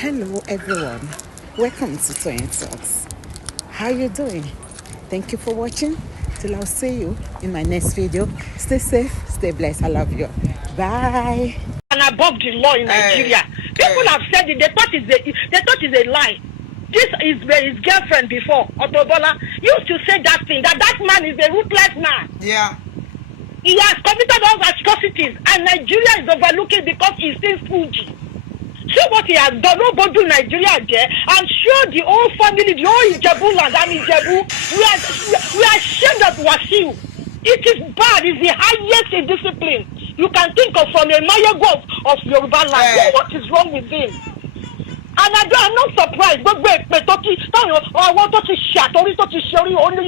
Hello everyone, welcome to Toyeen Talks. How you doing? Thank you for watching. Till I'll see you in my next video. Stay safe, stay blessed. I love you. Bye. And above the law in Nigeria. People have said it. They thought it's a lie. This is his girlfriend before, Otobola, used to say that thing, that man is a ruthless man. Yeah. He has committed all atrocities, and Nigeria is overlooking because he's still Fuji. See what he has done. Nobody do Nigeria there. I'm sure the whole family, the whole Ijebu land, and Ijebu, we are ashamed of Wasiu. It is bad. It's the highest in discipline you can think of from a Mayago of Yoruba land. What is wrong with him? And I'm not surprised. But I want to share. Only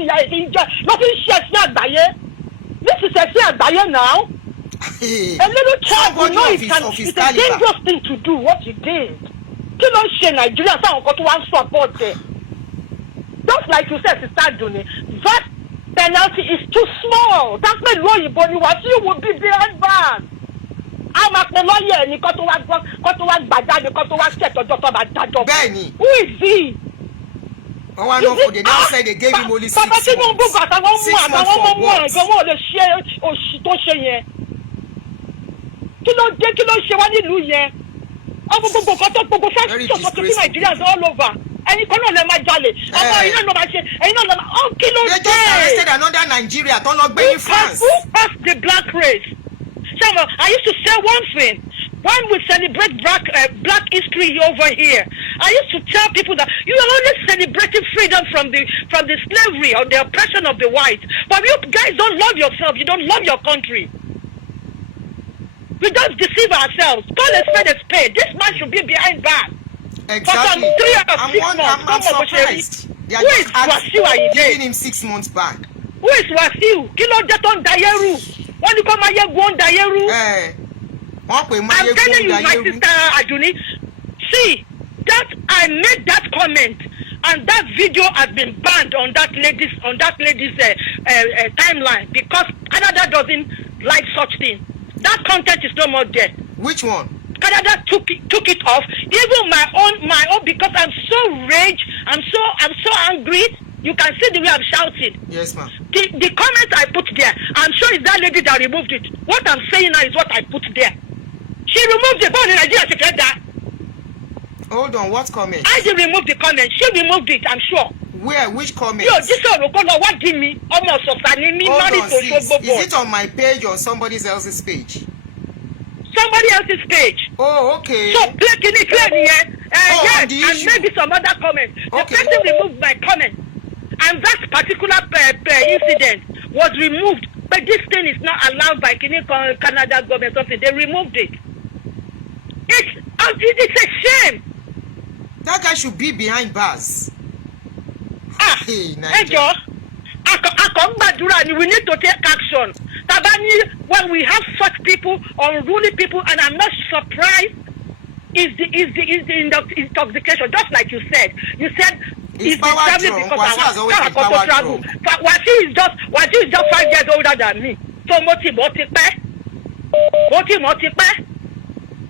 nothing shares. This is a fair now. A little child will know it's a dangerous thing to do what he did. You don't share Nigeria, someone got to support there. Just like you said, Sister Duni, that penalty is too small. That's why you will be behind bars. I'm a lawyer and you got to work bad, you got to work set or Benny. Who is he? Oh, I know. They now say they gave him only 6 months. 6 months for what? Kilo ṣe wá nílùú yẹn. Gbogbo kan tó gbogbo fẹ́ẹ́ Nigerians all over. Ẹni kan náà lè máa jalè. Ọmọ iná ló máa ṣe. Ẹyin náà ló máa. Kí ló dé? They just arrested another Nigeria. Tó lọ gbé ní France. Who passed the black race? Shama, I used to say one thing. When we celebrate black history over here, I used to tell people that you are only celebrating freedom from the slavery or the oppression of the whites. But you guys don't love yourself. You don't love your country. We don't deceive ourselves. Call a spade a spade. This man should be behind bars. Exactly. For some 3 or 6 months. I'm surprised. They are Who is Wasiu Ayinde? giving him 6 months back. Who is Wasiu? Kilo Jeton Dayeru. When you come here, go on Dayeru. I'm telling you, my sister Aduni. See, that I made that comment, and that video has been banned on that lady's timeline because Canada doesn't like such thing. That content is no more there. Which one? Canada took it off. Even my own, because I'm so raged, I'm so angry. You can see the way I'm shouting. Yes, ma'am. The comment I put there, I'm sure it's that lady that removed it. What I'm saying now is what I put there. She removed the phone in Nigeria. She said that. Hold on, what comment? I didn't remove the comment. She removed it, I'm sure. Where? Which comment? Yo, this one, what give me? Almost of me. Hold on, sis. Is it on my page or somebody else's page? Somebody else's page. Oh, okay. So, clear yes, and maybe some other comment. The person removed my comment. And that particular incident was removed. But this thing is not allowed by Canada government or something. They removed it. It's a shame. That guy should be behind bars. Hey, Nigeria. We need to take action. When we have such people, unruly people, and I'm not surprised, is the intoxication. Just like you said. You said it's power drunk. Wasiu has always been power drunk. Wasiu is just 5 years older than me. So moti.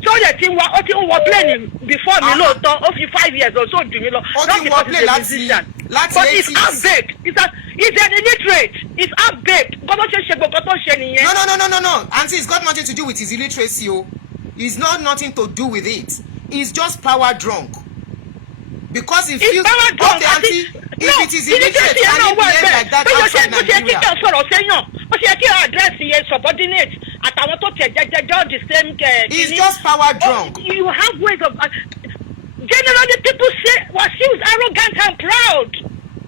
So the thing was playing before me, no, of 5 years or so, not because he's a musician. But it's half-baked. It's an illiterate. It's half-baked. No. Auntie, it's got nothing to do with his illiteracy. It's not nothing to do with it. He's just power drunk. Because he feels okay, Auntie, if it is illiterate, can he behave like that outside Nigeria? He's just power drunk. You have ways of generally people say Wasiu is arrogant and proud.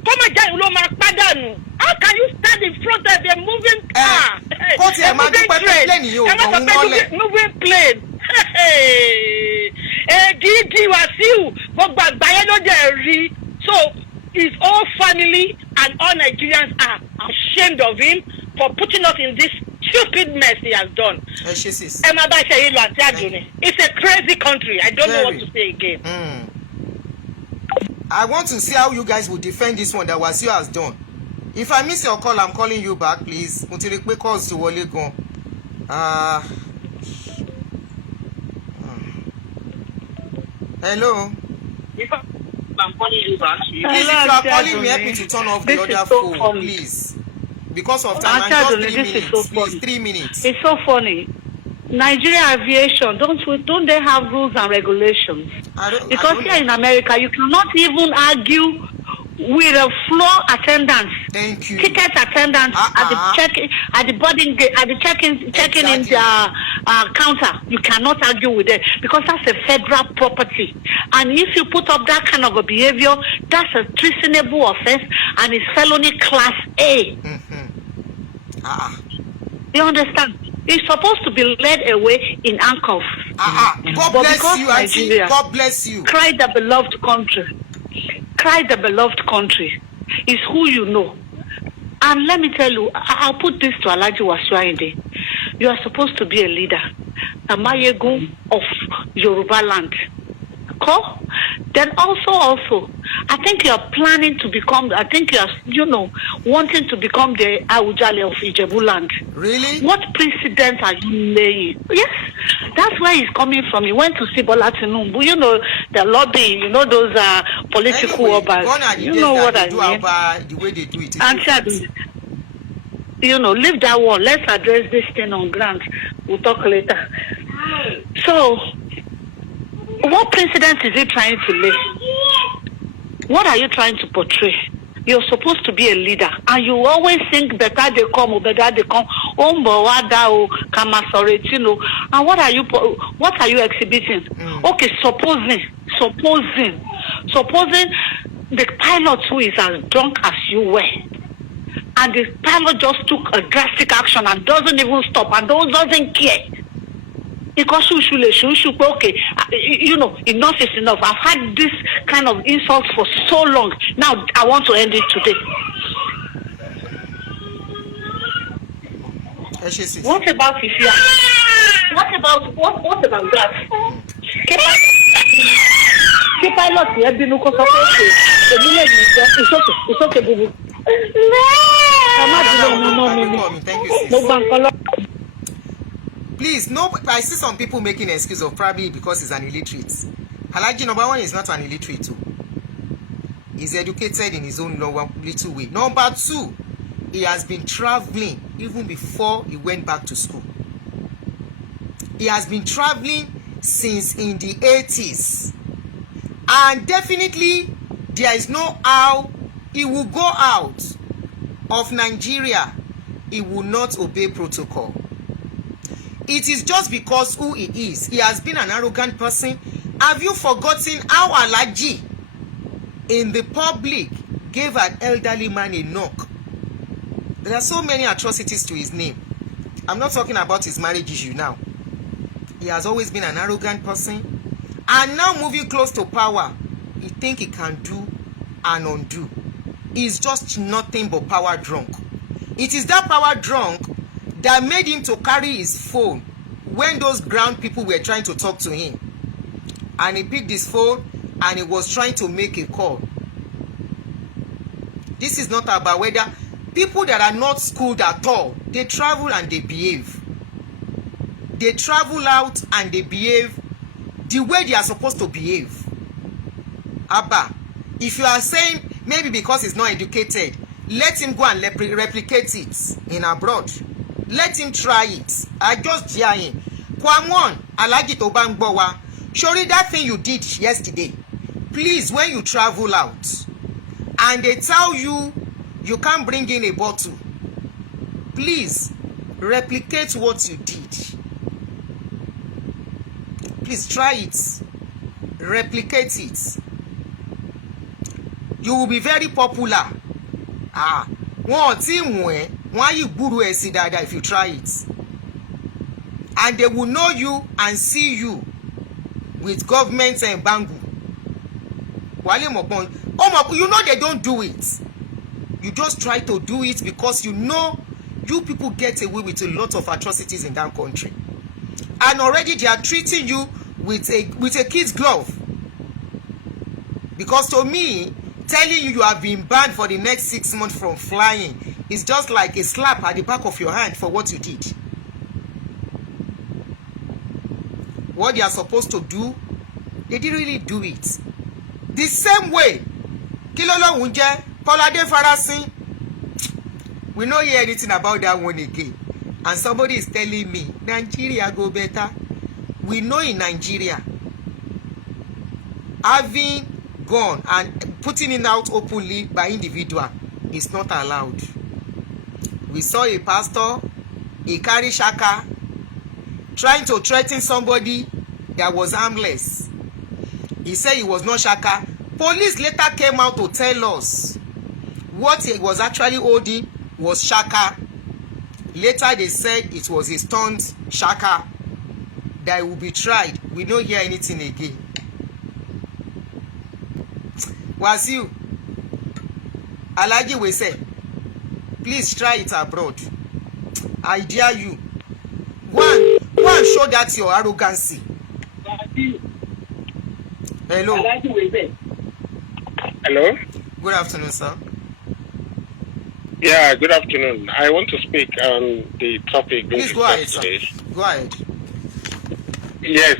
How can you stand in front of a moving car? Moving plane. So his whole family and all Nigerians are ashamed of him for putting us in this stupid mess he has done. It's a crazy country. I don't know what to say again. I want to see how you guys will defend this one that Wasiu has done. If I miss your call, I'm calling you back, please. Calls to Wale Gon. Hello. I'm calling you back. Please, if you are calling me, help me to turn off the other phone, please. Because of time, just 3 minutes. Please, 3 minutes. It's so funny. Nigerian aviation, don't they have rules and regulations? Because here in America, you cannot even argue with a floor attendant, ticket attendant at the boarding gate, at the checking in the counter. You cannot argue with it because that's a federal property. And if you put up that kind of a behavior, that's a treasonable offense and it's felony class A. You understand? It's supposed to be led away in handcuffs. God bless you, Auntie. God bless you. Cry the beloved country. Cry the beloved country is who you know. And let me tell you, I'll put this to Alhaji Wasiu Ayinde. You are supposed to be a leader, a Mayegun of Yoruba land. Cool? Then also, I think you are planning to become, I think you are, wanting to become the Awujale of Ijebu land. Really? What precedent are you laying? Yes, that's where he's coming from. He went to see Bola Tinubu, the lobby, those political obas. You know what I mean? The way they do it. And leave that one. Let's address this thing on ground. We'll talk later. So, what precedent is he trying to lay? What are you trying to portray? You're supposed to be a leader, and you always think better they come, and what are you exhibiting? Okay, supposing the pilot who is as drunk as you were, and the pilot just took a drastic action and doesn't even stop and doesn't care. Because okay, enough is enough. I've had this kind of insults for so long. Now I want to end it today. What about if you? What about that? Pilot, it's okay, boo. Please, no. I see some people making an excuse of probably because he's an illiterate. Alhaji, number one, is not an illiterate too. He's educated in his own little way. Number two, he has been traveling even before he went back to school. He has been traveling since in the 80s. And definitely, there is no how he will go out of Nigeria. He will not obey protocol. It is just because who he is. He has been an arrogant person. Have you forgotten how Alhaji in the public gave an elderly man a knock? There are so many atrocities to his name. I'm not talking about his marriage issue now. He has always been an arrogant person. And now moving close to power, he think he can do and undo. He's just nothing but power drunk. It is that power drunk that made him to carry his phone when those ground people were trying to talk to him. And he picked his phone and he was trying to make a call. This is not about whether people that are not schooled at all, they travel and they behave. They travel out and they behave the way they are supposed to behave. Abba, if you are saying maybe because he's not educated, let him go and replicate it in abroad. Let him try it. I just hear him. Kwamon, Alhaji to bá ń gbọ́ wa. Surely that thing you did yesterday. Please, when you travel out and they tell you you can't bring in a bottle, please replicate what you did. Please try it. Replicate it. You will be very popular. Wọ́n ti wọ́n wọ́n yí gbúrú ẹ̀ sí dáadáa if you try it. And they will know you and see you with government and bangu. Wale mopon. You know they don't do it. You just try to do it because you know you people get away with a lot of atrocities in that country. And already they are treating you with a kid's glove. Because to me, telling you have been banned for the next 6 months from flying is just like a slap at the back of your hand for what you did. What they are supposed to do, they didn't really do it. the same way kí ló lóhùn jẹ́ Kọ́ládé Farasin. We no hear anything about that one again, and somebody is telling me Nigeria go better. We know in Nigeria having gone and putting it out openly by individual is not allowed. We saw a pastor, he carry shaka, trying to threaten somebody that was harmless. He said he was not shaka. Police later came out to tell us what he was actually holding was shaka. Later they said it was a stunt shaka that will be tried. We don't hear anything again. Wasiu, Alhaji Wase, please try it abroad. I dare you. One show that your arrogancy. Hello. Hello. Good afternoon, sir. Yeah, good afternoon. I want to speak on the topic. Please go ahead, sir. Go ahead. Yes,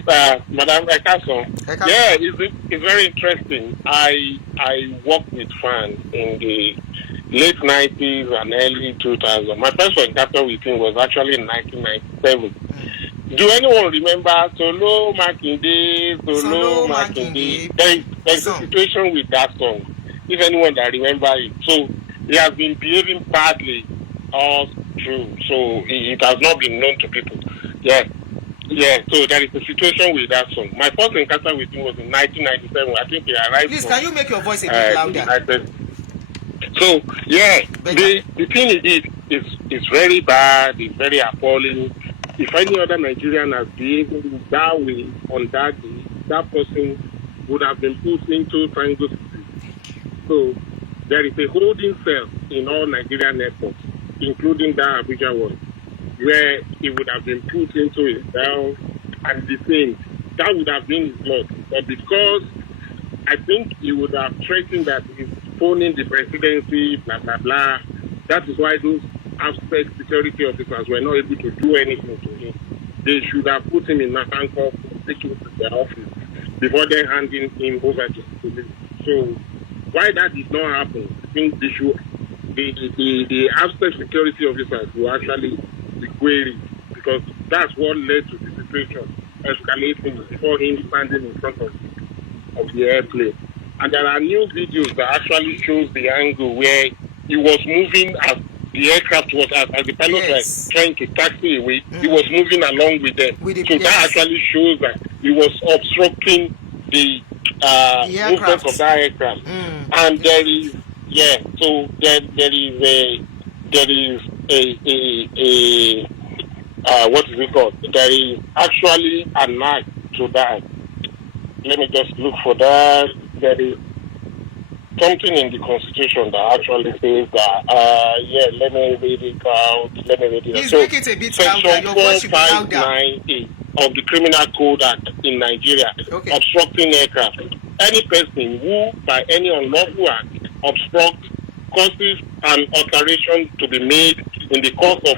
Madam Ekason. Yeah, it's very interesting. I worked with fans in the late 90s and early 2000s. My first encounter with him was actually in 1997. Do anyone remember Solo Makinde? There's a situation with that song. If anyone that remember it. So he has been behaving badly all through. So it has not been known to people. Yeah. Yeah, so there is a situation with that song. My first encounter with him was in 1997. I think he arrived. Please, can you make your voice a bit louder? So, yeah, the thing he did is very bad, it's very appalling. If any other Nigerian has behaved that way on that day, that person would have been put into triangle city. So, there is a holding cell in all Nigerian airports, including that Abuja one, where he would have been put into his cell and detained. That would have been his lot. But because I think he would have threatened that he's phoning the presidency, blah, blah, blah. That is why those aspect security officers were not able to do anything to him. They should have put him in a handcuff, taken him to their office before then handing him over to the police. So why that did not happen, I think they should, the aspect security officers will actually be queried, because that's what led to the situation escalating before him standing in front of the airplane. And there are new videos that actually shows the angle where he was moving as the aircraft was, as the pilot was trying to taxi away, he was moving along with them. So that actually shows that he was obstructing the movement of that aircraft. And there is, so there is a what is it called? There is actually an act to that. Let me just look for that. There is something in the Constitution that actually says that, let me read it out. Please make it a bit louder. Your voice should be louder. Section 459A of the Criminal Code Act in Nigeria, obstructing aircraft. Any person who, by any unlawful act, obstructs, causes an alteration to be made in the course of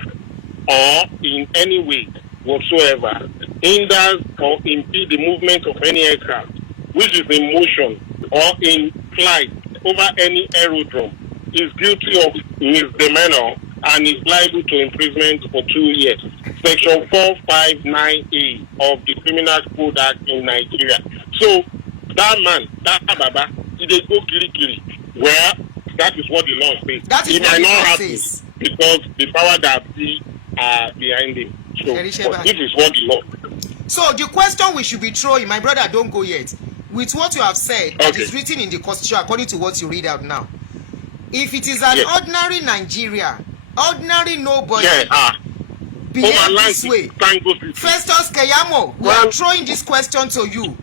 or in any way whatsoever, hinders or impede the movement of any aircraft which is in motion or in flight over any aerodrome, is guilty of misdemeanor and is liable to imprisonment for 2 years. Section 459A of the Criminal Code Act in Nigeria. So that man, that Baba, he dey go kiri. Well, that is what the law says. That is it might not happen because the power that be behind him. So this is what the law. So the question we should be throwing, my brother, don't go yet. With what you have said, that is written in the Constitution according to what you read out now. If it is an ordinary Nigeria, ordinary nobody, behave this way, Festus Keyamo, we are throwing this question to you.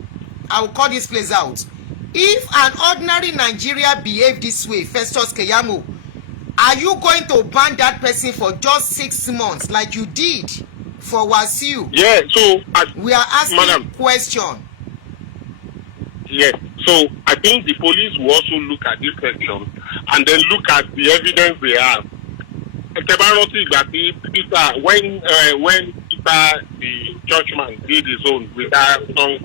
I will call this place out. If an ordinary Nigeria behave this way, Festus Keyamo, are you going to ban that person for just 6 months like you did for Wasiu? Yeah, so we are asking question. Yes, so I think the police will also look at this question and then look at the evidence they have. Peter, when Peter, the churchman, did his own with that song,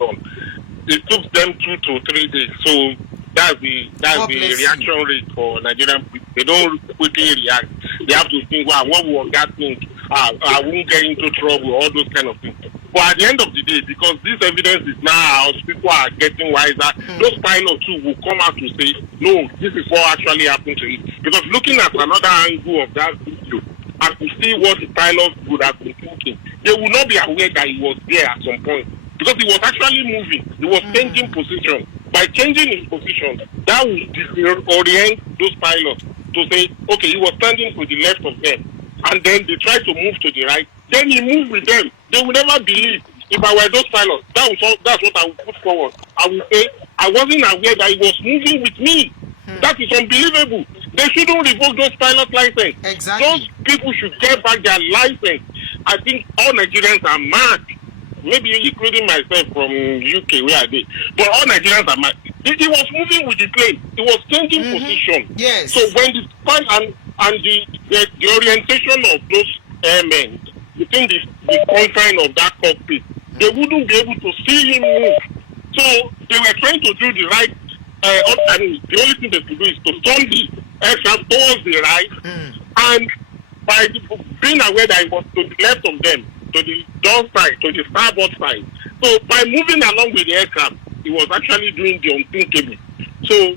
it took them 2 to 3 days. So that's the reaction rate for Nigerian people. They don't quickly react. They have to think, well, what will God think? I won't get into trouble, all those kind of things. But at the end of the day, because this evidence is now out, people are getting wiser. Those pilots too will come out to say, no, this is what actually happened to it. Because looking at another angle of that video, and to see what the pilots would have been thinking, they would not be aware that he was there at some point. Because he was actually moving. He was changing position. By changing his position, that would disorient those pilots to say, okay, he was standing to the left of them. And then they tried to move to the right. Then he moved with them. They would never believe. If I were those pilots, that's what I would put forward. I would say, I wasn't aware that he was moving with me. That is unbelievable. They shouldn't revoke those pilot license. Exactly. Those people should get back their license. I think all Nigerians are mad. Maybe including myself from UK, where I did. But all Nigerians are mad. He was moving with the plane. He was changing position. Yes. So when the pilot and the orientation of those airmen within the confine of that cockpit, they wouldn't be able to see him move. So they were trying to do the right. The only thing they could do is to turn the aircraft towards the right, and by being aware that it was to the left of them, to the door side, to the starboard side. So by moving along with the aircraft, he was actually doing the unthinkable. So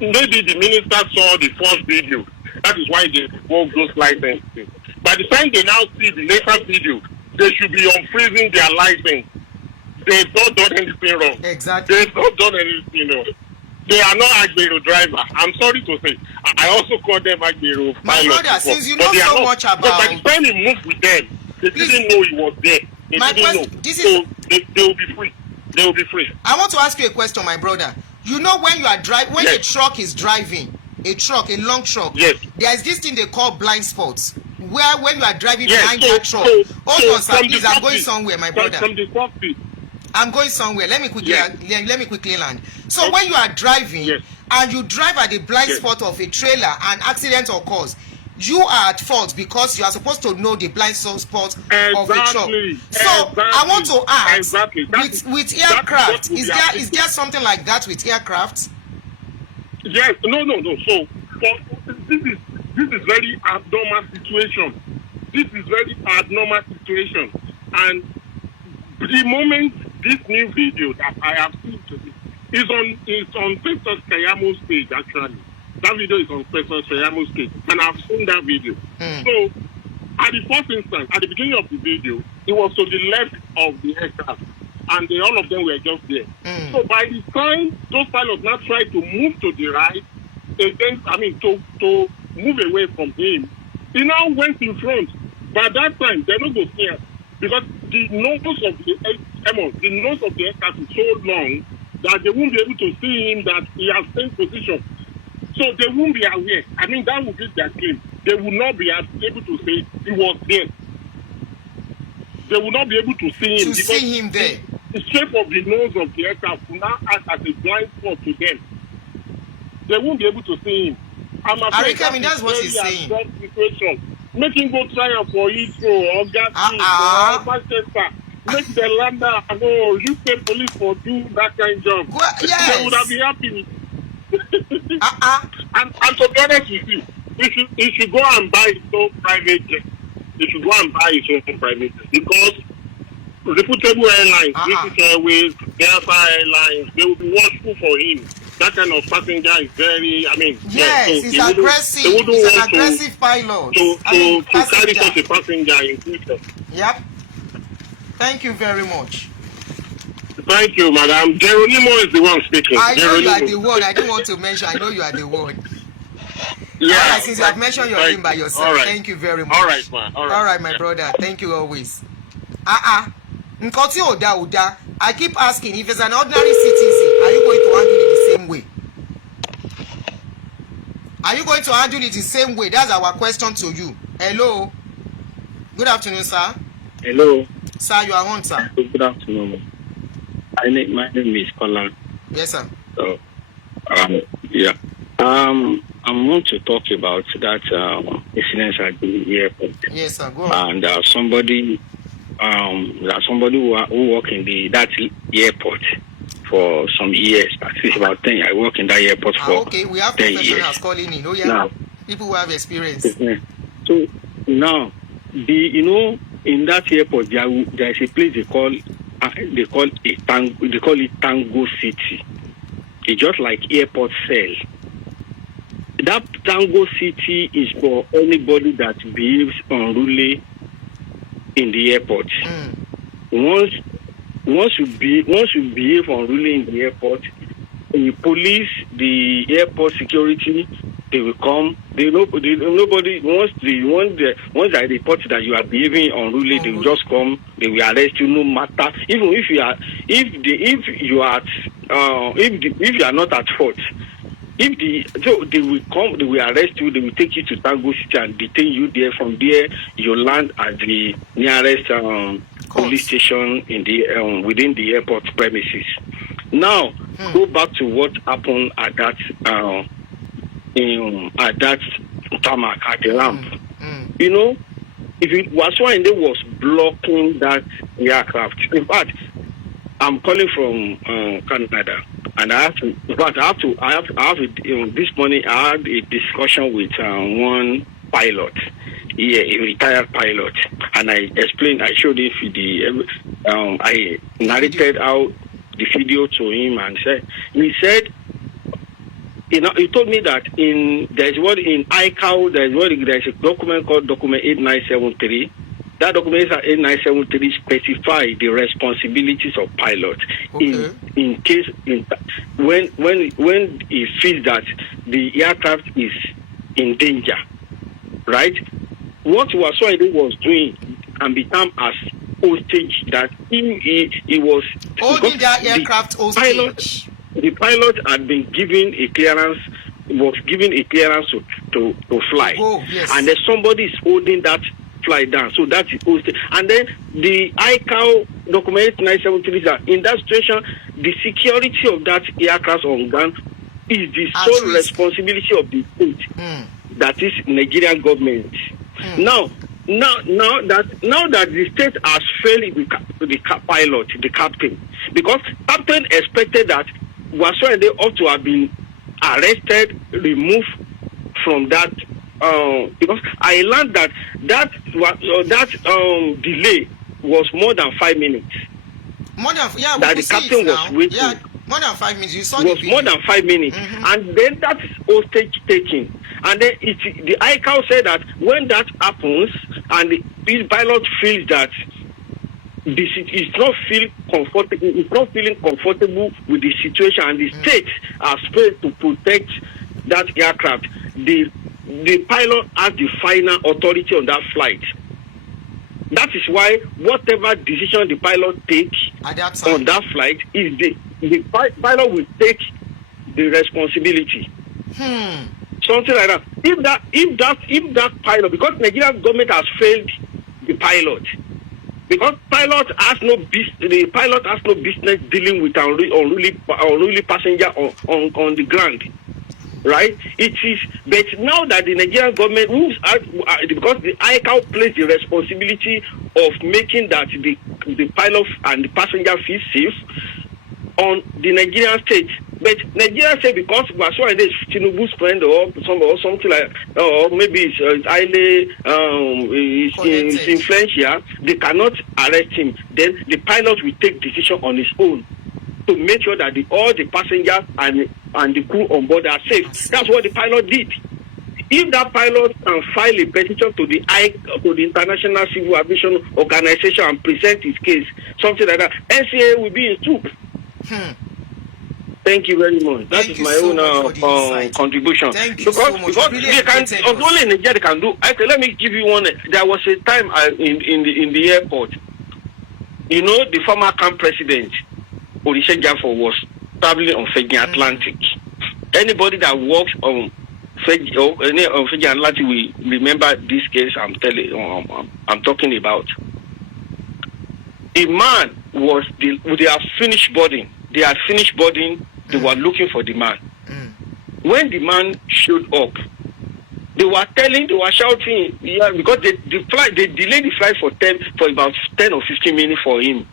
maybe the minister saw the first video. That is why they revoked those licenses. By the time they now see the later video, they should be unfreezing their license. They've not done anything wrong. Exactly. They've not done anything wrong. They are not Agbero driver. I'm sorry to say. I also call them Agbero pilots. My brother, since you know so much about... But by the time he moved with them, they didn't know he was there. They didn't know. So they will be free. They will be free. I want to ask you a question, my brother. You know when you are driving, when a truck is driving, a long truck, there is this thing they call blind spots. Where when you are driving behind that truck, hold on, sir, please, I'm going somewhere, my brother. From the cockpit. I'm going somewhere. Let me quickly land. So when you are driving and you drive at the blind spot of a trailer and accident occurs, you are at fault because you are supposed to know the blind spot of a truck. So I want to ask, with aircraft, is there something like that with aircraft? Yes, no. So this is very abnormal situation. This is very abnormal situation, and the moment this new video that I have seen today is on Festus Kayamo's page actually. That video is on Festus Kayamo's page, and I've seen that video. So at the first instance, at the beginning of the video, it was to the left of the aircraft, and all of them were just there. So by the time those pilots now tried to move to the right, to move away from him, he now went in front. By that time, they're not going to see us because the nose of the aircraft is so long that they won't be able to see him, that he has same position. So they won't be aware. I mean, that would be their claim. They will not be able to say he was there. They will not be able to see him. See him there. The shape of the nose of the aircraft will now act as a blind spot to them. They won't be able to see him. I'm afraid that's what he's saying. Situation. Make him go try for Heathrow or Gatwick or Manchester. Make the lander UK police for do that kind of job. They would have been happy. And to be honest with you, he should go and buy his own private jet. He should go and buy his own private jet because reputable airlines, British Airways, Delta Airlines, they will be watchful for him. That kind of passenger is very, he's aggressive. He's an aggressive pilot. To carry such a passenger in future. Yep. Thank you very much. Thank you, madam. Geronimo is the one speaking. I know you are the one. I didn't want to mention. I know you are the one. Yeah. Since you have mentioned your name by yourself, thank you very much. All right, man. All right, my brother. Thank you always. Nkoti Oda. I keep asking, if it's an ordinary citizen, are you going to handle it the same way? Are you going to handle it the same way? That's our question to you. Hello. Good afternoon, sir. Hello. Sir, you are on, sir. Good afternoon. My name is Colin. Yes, sir. So, I want to talk about that incident at the airport. Yes, sir. Go on. And somebody who work in that airport for some years. At least about 10. I work in that airport for okay, we have 10 professionals years. calling in. Oh yeah, Now, people who have experience. so now, in that airport there is a place they call it Tango City. It's just like airport cell. That Tango City is for anybody that behaves unruly in the airport. Once you behave unruly in the airport, the police, the airport security, they will come. Nobody once I report that you are behaving unruly, they will just come. They will arrest you, no matter even if you are not at fault. So they will come, they will arrest you, they will take you to Tango City and detain you there. From there, you land at the nearest police station in the within the airport premises. Now, go back to what happened at that tarmac at the ramp. If it was Wasiu Ayinde was blocking that aircraft. In fact, I'm calling from Canada, and this morning I had a discussion with one pilot, a retired pilot, and I showed him I narrated out the video to him, and he said, he told me that in ICAO there's a document called document 8973. That document 8973 specifies the responsibilities of pilots in case when he feels that the aircraft is in danger, right? What Wasiu Ayinde was doing and become as hostage that he was holding that aircraft hostage. The pilot had been given a clearance, to fly, and then somebody is holding that fly down, so that's hostage. And then the ICAO document 973 that in that situation, the security of that aircraft on ground is the sole responsibility of the state, that is Nigerian government. Now that the state has failed the pilot, the captain, because captain expected that Wasiu Ayinde ought to have been arrested, removed from that. Because I learned that delay was more than 5 minutes. That the captain was waiting. Yeah, more than 5 minutes. You saw was more than 5 minutes, and then that is hostage taking. And then the ICAO said that when that happens, and this pilot feels that this is not feeling comfortable with the situation, and the state has failed to protect that aircraft, the pilot has the final authority on that flight. That is why whatever decision the pilot takes on that flight is the pilot will take the responsibility. Something like that. If that pilot, because Nigerian government has failed the pilot, because the pilot has no business dealing with unruly passenger on the ground. Right? It is, but now that the Nigerian government because the ICAO plays the responsibility of making that the pilot and the passenger feel safe on the Nigerian state. But Nigeria state, because Wasiu Ayinde is Tinubu's friend or something like, or maybe it's highly it's influential, they cannot arrest him. Then the pilot will take decision on his own to make sure that all the passengers and the crew on board are safe. That's what the pilot did. If that pilot can file a petition to the International Civil Aviation Organization and present his case, something like that, NCA will be in soup. Thank you very much. That is my own contribution. Thank you so much. Because they can, only in Nigeria they can do. Let me give you one. There was a time in the airport, the former camp president, Orisha Jafo, was traveling on Fegi Atlantic. Anybody that works on Fegi Atlantic will remember this case I'm talking about. A man they have finished boarding. They had finished boarding. They were looking for the man. When the man showed up, they were shouting, because they delayed the flight for about 10 or 15 minutes for him.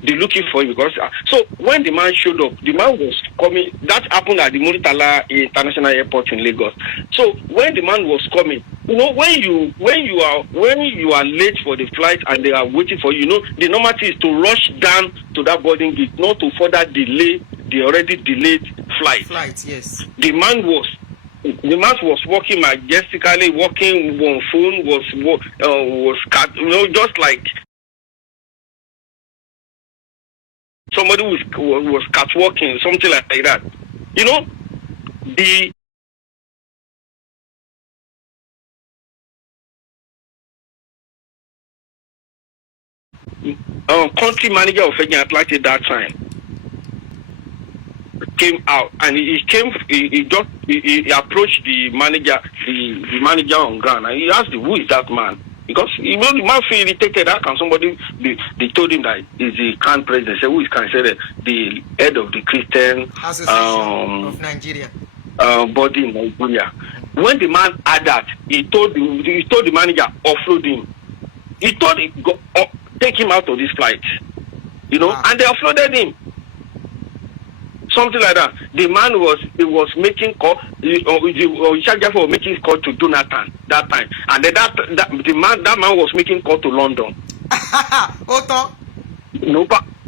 They're looking for him because so when the man showed up, the man was coming. That happened at the Muritala International Airport in Lagos. So when the man was coming, when you are late for the flight and they are waiting for you, the normal thing is to rush down to that boarding gate, not to further delay the already delayed flight. Yes. The man was walking majestically, walking on phone, just like somebody was catwalking, something like that. The country manager of Virgin Atlantic that time came out and he approached the manager on ground and he asked who is that man, because the man feel irritated. How can somebody they told him that is the current president? Say who is can say the head of the Christian Association of Nigeria body in Nigeria. When the man had that, he told the manager offload him. He told him take him out of this flight, and they offloaded him. Something like that. The man was making call. Ishajafa was making call to Jonathan that time, and then that man was making call to London. Otto. No,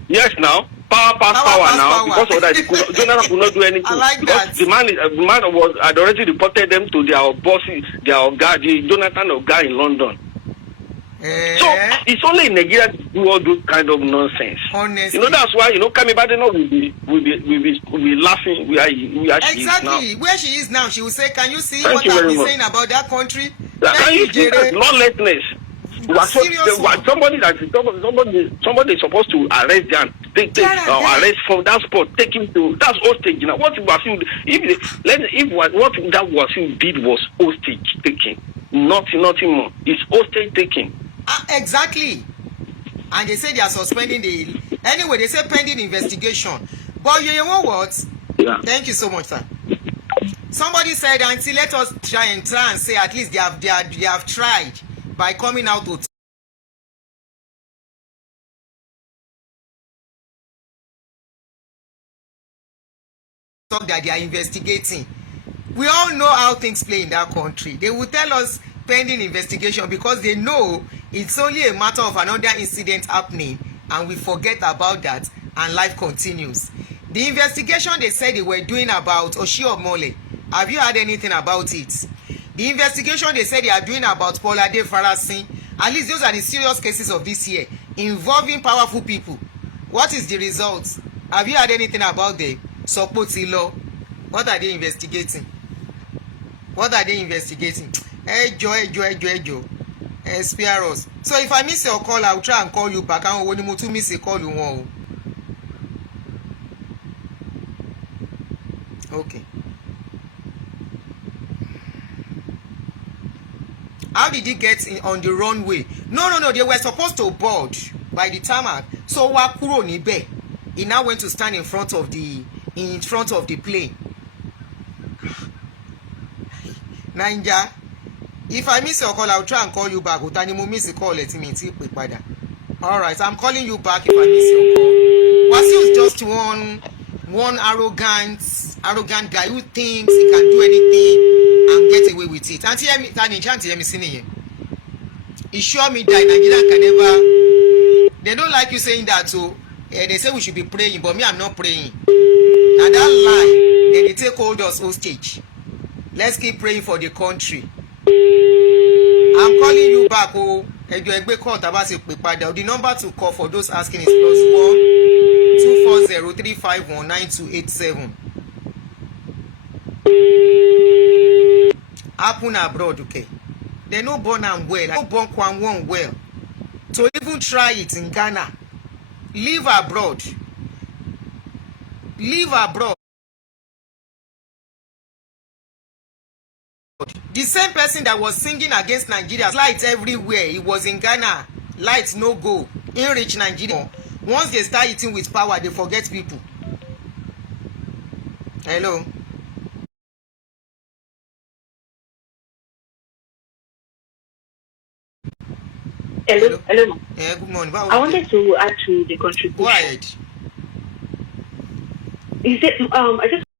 yes, now power now. Because of that, Jonathan could not do anything. I like because that. The man had already reported them to their bosses, their guy, the Jonathan guy in London. So it's only in Nigeria to do all those kind of nonsense. Honestly. That's why Kamibadeno will be laughing where she is now. Where she is now, she will say, "Can you see Thank what I've been much. saying about that country?" Can you see that lawlessness? Somebody is supposed to arrest them, arrest from that spot, take him to that's hostage. What Wasiu what that Wasiu did was hostage taking, nothing more. It's hostage taking. Exactly. And they say they are suspending anyway, they say pending investigation. But you know what? Yeah. Thank you so much, sir. Somebody said, "Auntie, let us try and say at least they have tried by coming out to talk that they are investigating." We all know how things play in that country. They will tell us pending investigation because they know it's only a matter of another incident happening and we forget about that and life continues. The investigation they said they were doing about Oshiomhole, have you heard anything about it? The investigation they said they are doing about Polade Farasin, at least those are the serious cases of this year involving powerful people. What is the result? Have you heard anything about the Sopoti law? What are they investigating? Ejo. Spare us. So if I miss your call, I'll try and call you back. I want you to miss a call. Okay. How did he get on the runway? No. They were supposed to board by the tarmac. So Wakuro Nibe, he now went to stand in front of the plane. Ninja, if I miss your call, I'll try and call you back. Utani mo miss the call, let me take pada. All right, I'm calling you back if I miss your call. Wasiu is just one arrogant guy who thinks he can do anything and get away with it. Auntie Emi Siniye, he sure me that Nigeria can never. They don't like you saying that, so they say we should be praying, but me, I'm not praying. And that lie, they take hold us hostage. Let's keep praying for the country. I'm calling you back. The number to call for those asking is +1-240-351-9287. Happen abroad, okay? They no born and well. No born one well. To even try it in Ghana. Live abroad. The same person that was singing against Nigeria, lights everywhere, he was in Ghana, lights no go, in reach Nigeria. Once they start eating with power, they forget people. Hello. Hello. Yeah, good morning. I wanted to add to the contribution. Go ahead. Is it I just